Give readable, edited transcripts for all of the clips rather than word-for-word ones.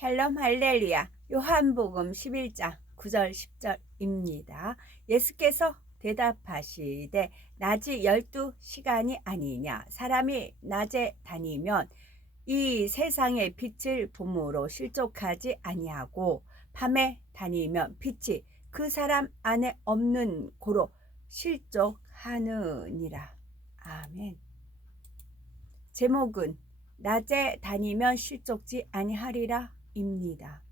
샬롬 할렐루야. 요한복음 11장 9절 10절입니다. 예수께서 대답하시되 낮이 12시간이 아니냐. 사람이 낮에 다니면 이 세상의 빛을 봄으로 실족하지 아니하고 밤에 다니면 빛이 그 사람 안에 없는 고로 실족하느니라. 아멘. 제목은 낮에 다니면 실족지 아니하리라 입니다.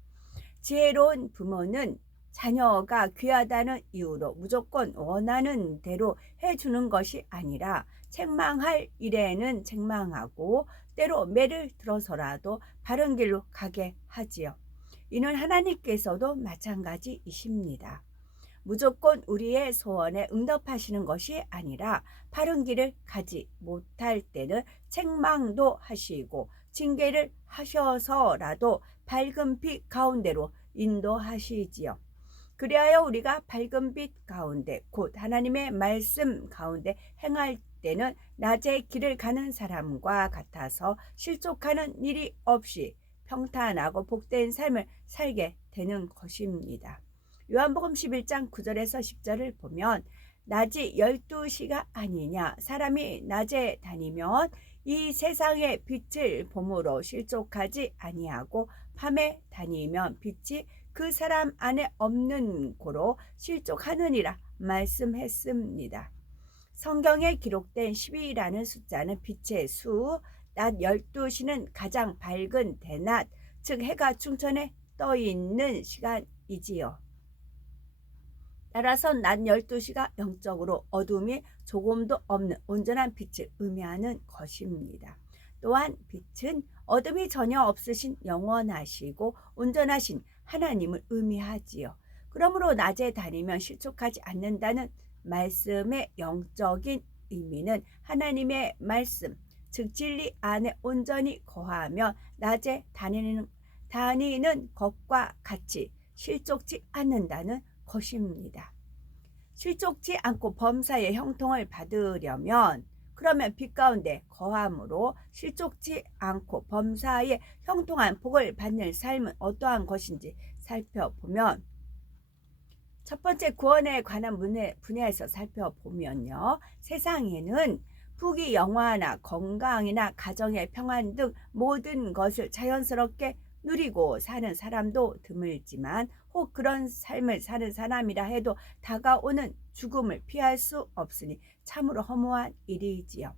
지혜로운 부모는 자녀가 귀하다는 이유로 무조건 원하는 대로 해주는 것이 아니라 책망할 일에는 책망하고 때로 매를 들어서라도 바른 길로 가게 하지요. 이는 하나님께서도 마찬가지이십니다. 무조건 우리의 소원에 응답하시는 것이 아니라 바른 길을 가지 못할 때는 책망도 하시고 징계를 하셔서라도 밝은 빛 가운데로 인도하시지요. 그리하여 우리가 밝은 빛 가운데 곧 하나님의 말씀 가운데 행할 때는 낮에 길을 가는 사람과 같아서 실족하는 일이 없이 평탄하고 복된 삶을 살게 되는 것입니다. 요한복음 11장 9절에서 10절을 보면 낮이 12시가 아니냐. 사람이 낮에 다니면 이 세상의 빛을 봄으로 실족하지 아니하고 밤에 다니면 빛이 그 사람 안에 없는 고로 실족하느니라 말씀했습니다. 성경에 기록된 12라는 숫자는 빛의 수, 낮 12시는 가장 밝은 대낮, 즉 해가 중천에 떠 있는 시간이지요. 따라서 낮 12시가 영적으로 어둠이 조금도 없는 온전한 빛을 의미하는 것입니다. 또한 빛은 어둠이 전혀 없으신 영원하시고 온전하신 하나님을 의미하지요. 그러므로 낮에 다니면 실족하지 않는다는 말씀의 영적인 의미는 하나님의 말씀, 즉 진리 안에 온전히 거하며 낮에 다니는 것과 같이 실족지 않는다는 것입니다. 실족지 않고 범사의 형통을 받으려면 그러면 빛 가운데 거함으로 실족지 않고 범사의 형통한 복을 받는 삶은 어떠한 것인지 살펴보면 첫 번째 구원에 관한 분야에서 살펴보면요. 세상에는 부귀 영화나 건강이나 가정의 평안 등 모든 것을 자연스럽게 누리고 사는 사람도 드물지만 혹 그런 삶을 사는 사람이라 해도 다가오는 죽음을 피할 수 없으니 참으로 허무한 일이지요.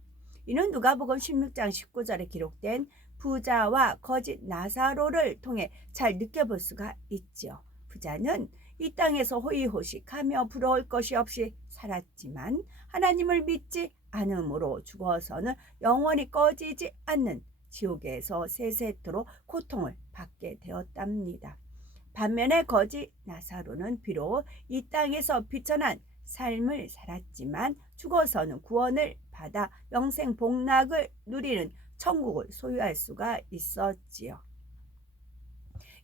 이는 누가복음 16장 19절에 기록된 부자와 거짓 나사로를 통해 잘 느껴볼 수가 있지요. 부자는 이 땅에서 호의호식하며 부러울 것이 없이 살았지만 하나님을 믿지 않음으로 죽어서는 영원히 꺼지지 않는 지옥에서 세세토록 고통을 받게 되었답니다. 반면에 거짓 나사로는 비록 이 땅에서 비천한 삶을 살았지만 죽어서는 구원을 받아 영생 복락을 누리는 천국을 소유할 수가 있었지요.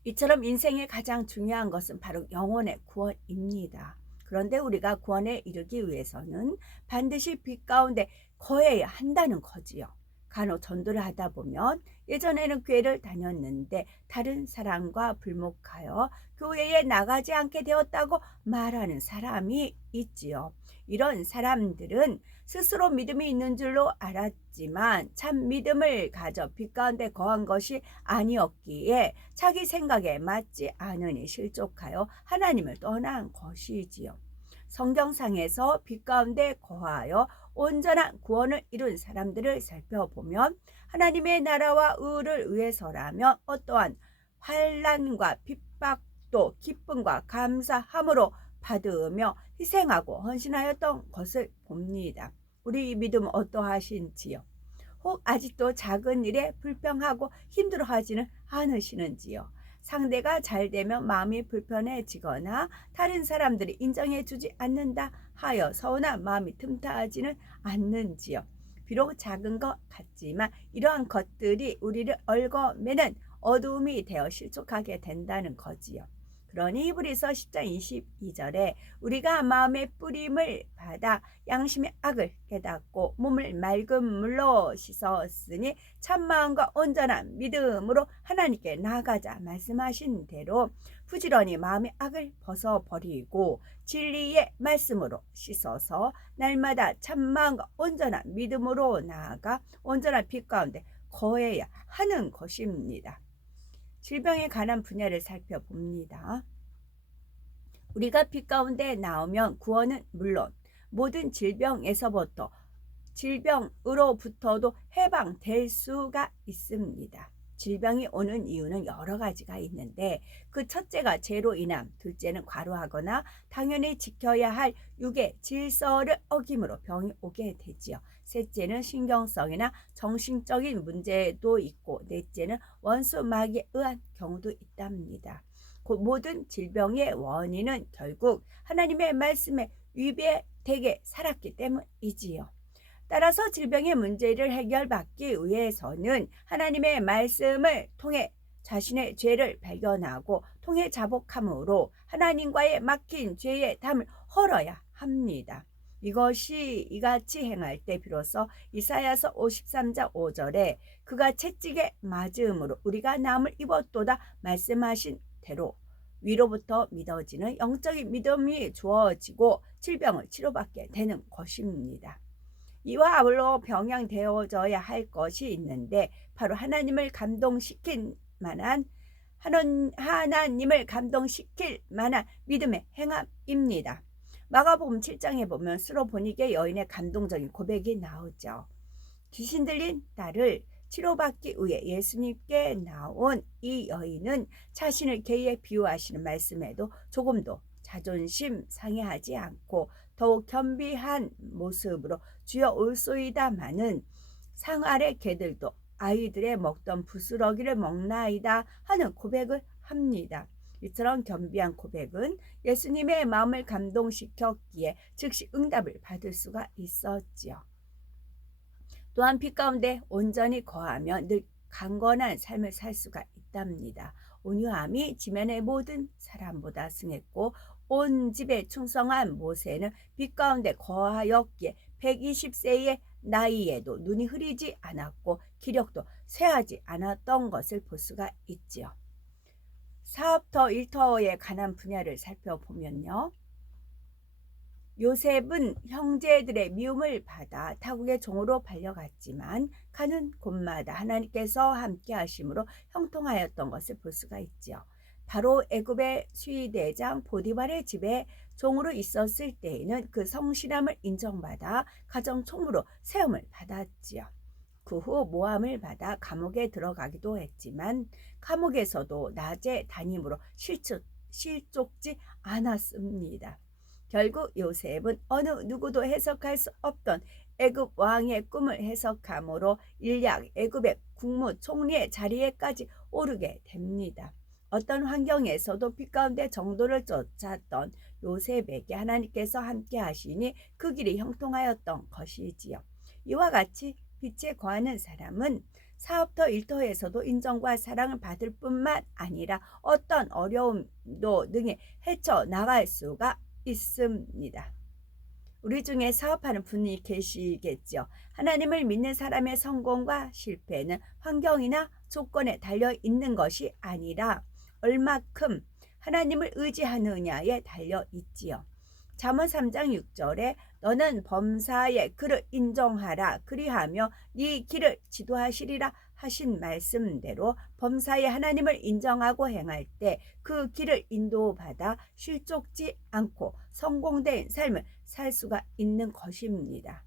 이처럼 인생의 가장 중요한 것은 바로 영혼의 구원입니다. 그런데 우리가 구원에 이르기 위해서는 반드시 빛 가운데 거해야 한다는 거지요. 간혹 전도를 하다 보면 예전에는 교회를 다녔는데 다른 사람과 불목하여 교회에 나가지 않게 되었다고 말하는 사람이 있지요. 이런 사람들은 스스로 믿음이 있는 줄로 알았지만 참 믿음을 가져 빛 가운데 거한 것이 아니었기에 자기 생각에 맞지 않으니 실족하여 하나님을 떠난 것이지요. 성경상에서 빛 가운데 거하여 온전한 구원을 이룬 사람들을 살펴보면 하나님의 나라와 의를 위해서라면 어떠한 환난과 핍박도 기쁨과 감사함으로 받으며 희생하고 헌신하였던 것을 봅니다. 우리 믿음 어떠하신지요? 혹 아직도 작은 일에 불평하고 힘들어하지는 않으시는지요? 상대가 잘 되면 마음이 불편해지거나 다른 사람들이 인정해주지 않는다 하여 서운한 마음이 틈타지는 않는지요? 비록 작은 것 같지만 이러한 것들이 우리를 얽어매는 어두움이 되어 실족하게 된다는 거지요. 그러니 히브리서 10장 22절에 우리가 마음의 뿌림을 받아 양심의 악을 깨닫고 몸을 맑은 물로 씻었으니 참마음과 온전한 믿음으로 하나님께 나아가자 말씀하신 대로 부지런히 마음의 악을 벗어버리고 진리의 말씀으로 씻어서 날마다 참마음과 온전한 믿음으로 나아가 온전한 빛 가운데 거해야 하는 것입니다. 질병에 관한 분야를 살펴봅니다. 우리가 빛 가운데 나오면 구원은 물론 모든 질병으로부터도 해방될 수가 있습니다. 질병이 오는 이유는 여러 가지가 있는데 그 첫째가 죄로 인함, 둘째는 과로하거나 당연히 지켜야 할 육의 질서를 어김으로 병이 오게 되지요. 셋째는 신경성이나 정신적인 문제도 있고 넷째는 원수 마귀에 의한 경우도 있답니다. 모든 질병의 원인은 결국 하나님의 말씀에 위배되게 살았기 때문이지요. 따라서 질병의 문제를 해결받기 위해서는 하나님의 말씀을 통해 자신의 죄를 발견하고 통해 자복함으로 하나님과의 막힌 죄의 담을 헐어야 합니다. 이같이 행할 때 비로소 이사야서 53장 5절에 그가 채찍에 맞음으로 우리가 남을 입었도다 말씀하신 대로 위로부터 믿어지는 영적인 믿음이 주어지고 질병을 치료받게 되는 것입니다. 이와 아울러 병양되어져야 할 것이 있는데 바로 하나님을 감동시킬 만한 믿음의 행함입니다. 마가복음 7장에 보면 스로보니게 여인의 감동적인 고백이 나오죠. 귀신 들린 딸을 치료받기 위해 예수님께 나온 이 여인은 자신을 개에 비유하시는 말씀에도 조금도 자존심 상해하지 않고 더욱 겸비한 모습으로 주여 올소이다마는 상 아래 개들도 아이들의 먹던 부스러기를 먹나이다 하는 고백을 합니다. 이처럼 겸비한 고백은 예수님의 마음을 감동시켰기에 즉시 응답을 받을 수가 있었지요. 또한 빛 가운데 온전히 거하며 늘 강건한 삶을 살 수가 있답니다. 온유함이 지면의 모든 사람보다 승했고 온 집에 충성한 모세는 빛 가운데 거하였기에 120세의 나이에도 눈이 흐리지 않았고 기력도 쇠하지 않았던 것을 볼 수가 있지요. 사업터 일터에 관한 분야를 살펴보면요. 요셉은 형제들의 미움을 받아 타국의 종으로 팔려갔지만 가는 곳마다 하나님께서 함께 하심으로 형통하였던 것을 볼 수가 있지요. 바로 애굽의 수의대장 보디발의 집에 종으로 있었을 때에는 그 성실함을 인정받아 가정총무로 세움을 받았지요. 그 후 모함을 받아 감옥에 들어가기도 했지만 감옥에서도 낮에 담임으로 실족지 않았습니다. 결국 요셉은 어느 누구도 해석할 수 없던 애굽 왕의 꿈을 해석함으로 일약 애굽의 국무총리의 자리에까지 오르게 됩니다. 어떤 환경에서도 빛 가운데 정도를 쫓았던 요셉에게 하나님께서 함께 하시니 그 길이 형통하였던 것이지요. 이와 같이 빛에 거하는 사람은 사업터 일터에서도 인정과 사랑을 받을 뿐만 아니라 어떤 어려움도 능히 헤쳐나갈 수가 있습니다. 우리 중에 사업하는 분이 계시겠죠. 하나님을 믿는 사람의 성공과 실패는 환경이나 조건에 달려 있는 것이 아니라 얼마큼 하나님을 의지하느냐에 달려 있지요. 잠언 3장 6절에 너는 범사의 그를 인정하라 그리하며 네 길을 지도하시리라 하신 말씀대로 범사의 하나님을 인정하고 행할 때 그 길을 인도받아 실족지 않고 성공된 삶을 살 수가 있는 것입니다.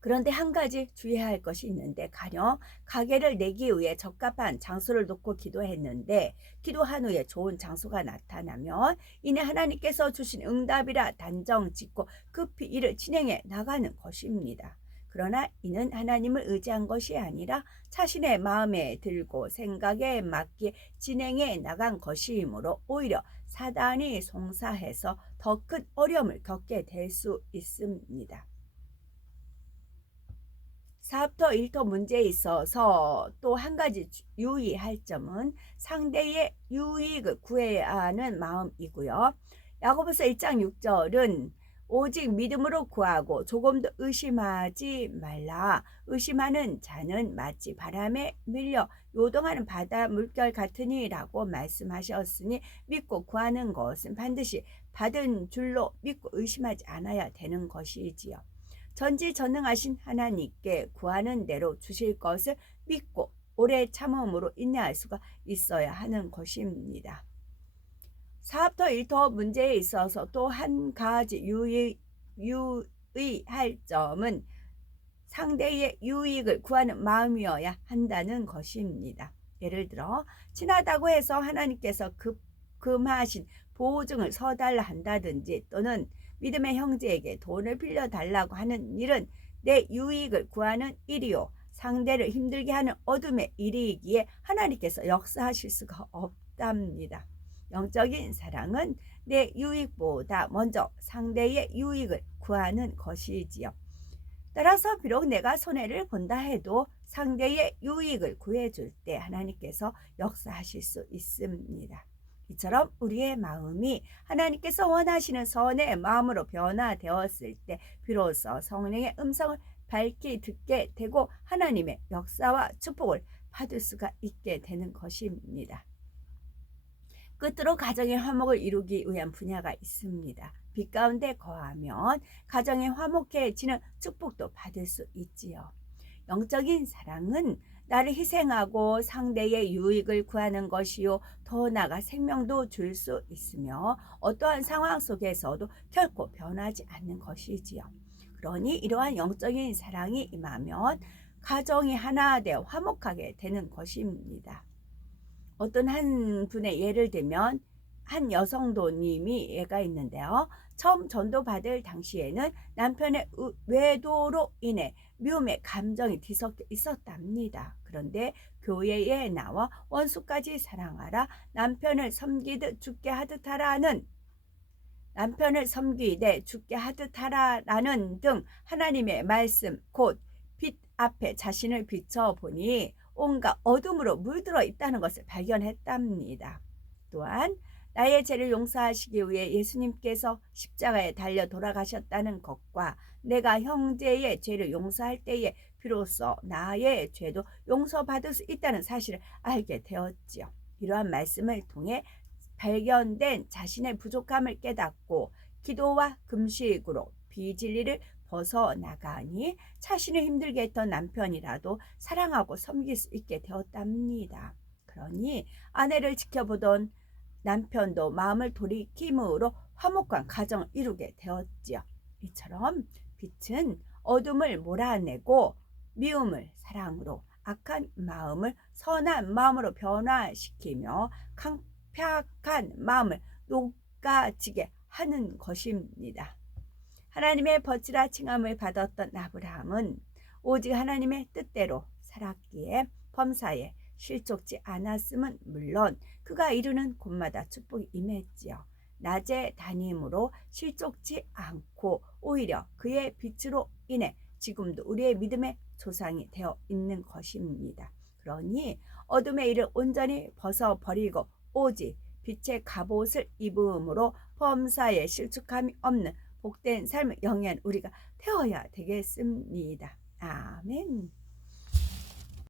그런데 한 가지 주의해야 할 것이 있는데 가령 가게를 내기 위해 적합한 장소를 놓고 기도했는데 기도한 후에 좋은 장소가 나타나면 이내 하나님께서 주신 응답이라 단정 짓고 급히 일을 진행해 나가는 것입니다. 그러나 이는 하나님을 의지한 것이 아니라 자신의 마음에 들고 생각에 맞게 진행해 나간 것이므로 오히려 사단이 송사해서 더 큰 어려움을 겪게 될 수 있습니다. 4부터 1터 문제에 있어서 또 한 가지 유의할 점은 상대의 유익을 구해야 하는 마음이고요. 야고보서 1장 6절은 오직 믿음으로 구하고 조금도 의심하지 말라. 의심하는 자는 마치 바람에 밀려 요동하는 바다 물결 같으니라고 말씀하셨으니 믿고 구하는 것은 반드시 받은 줄로 믿고 의심하지 않아야 되는 것이지요. 전지전능하신 하나님께 구하는 대로 주실 것을 믿고 오래 참음으로 인내할 수가 있어야 하는 것입니다. 4부터 1터 문제에 있어서 또 한 가지 유의할 점은 상대의 유익을 구하는 마음이어야 한다는 것입니다. 예를 들어 친하다고 해서 하나님께서 금하신 보증을 서달라 한다든지 또는 믿음의 형제에게 돈을 빌려달라고 하는 일은 내 유익을 구하는 일이요 상대를 힘들게 하는 어둠의 일이기에 하나님께서 역사하실 수가 없답니다. 영적인 사랑은 내 유익보다 먼저 상대의 유익을 구하는 것이지요. 따라서 비록 내가 손해를 본다 해도 상대의 유익을 구해줄 때 하나님께서 역사하실 수 있습니다. 이처럼 우리의 마음이 하나님께서 원하시는 선의 마음으로 변화되었을 때 비로소 성령의 음성을 밝히 듣게 되고 하나님의 역사와 축복을 받을 수가 있게 되는 것입니다. 끝으로 가정의 화목을 이루기 위한 분야가 있습니다. 빛 가운데 거하면 가정이 화목해지는 축복도 받을 수 있지요. 영적인 사랑은 나를 희생하고 상대의 유익을 구하는 것이요 더 나아가 생명도 줄 수 있으며 어떠한 상황 속에서도 결코 변하지 않는 것이지요. 그러니 이러한 영적인 사랑이 임하면 가정이 하나 되어 화목하게 되는 것입니다. 어떤 한 분의 예를 들면 한 여성도님이 예가 있는데요. 처음 전도받을 당시에는 남편의 외도로 인해 미움의 감정이 뒤섞여 있었답니다. 그런데 교회에 나와 원수까지 사랑하라, 남편을 섬기듯 죽게 하듯 하라는 남편을 섬기되 죽게 하듯 하라라는 등 하나님의 말씀 곧 빛 앞에 자신을 비춰보니 온갖 어둠으로 물들어 있다는 것을 발견했답니다. 또한 나의 죄를 용서하시기 위해 예수님께서 십자가에 달려 돌아가셨다는 것과 내가 형제의 죄를 용서할 때에 비로소 나의 죄도 용서받을 수 있다는 사실을 알게 되었지요. 이러한 말씀을 통해 발견된 자신의 부족함을 깨닫고 기도와 금식으로 비진리를 벗어나가니 자신을 힘들게 했던 남편이라도 사랑하고 섬길 수 있게 되었답니다. 그러니 아내를 지켜보던 남편도 마음을 돌이킴으로 화목한 가정을 이루게 되었지요. 이처럼 빛은 어둠을 몰아내고 미움을 사랑으로, 악한 마음을 선한 마음으로 변화시키며 강팍한 마음을 녹아지게 하는 것입니다. 하나님의 벗이라 칭함을 받았던 아브라함은 오직 하나님의 뜻대로 살았기에 범사에 실족지 않았음은 물론 그가 이루는 곳마다 축복이 임했지요. 낮에 다님으로 실족지 않고 오히려 그의 빛으로 인해 지금도 우리의 믿음의 조상이 되어 있는 것입니다. 그러니 어둠의 일을 온전히 벗어버리고 오직 빛의 갑옷을 입음으로 범사에 실축함이 없는 복된 삶을 영위한 우리가 되어야 되겠습니다. 아멘.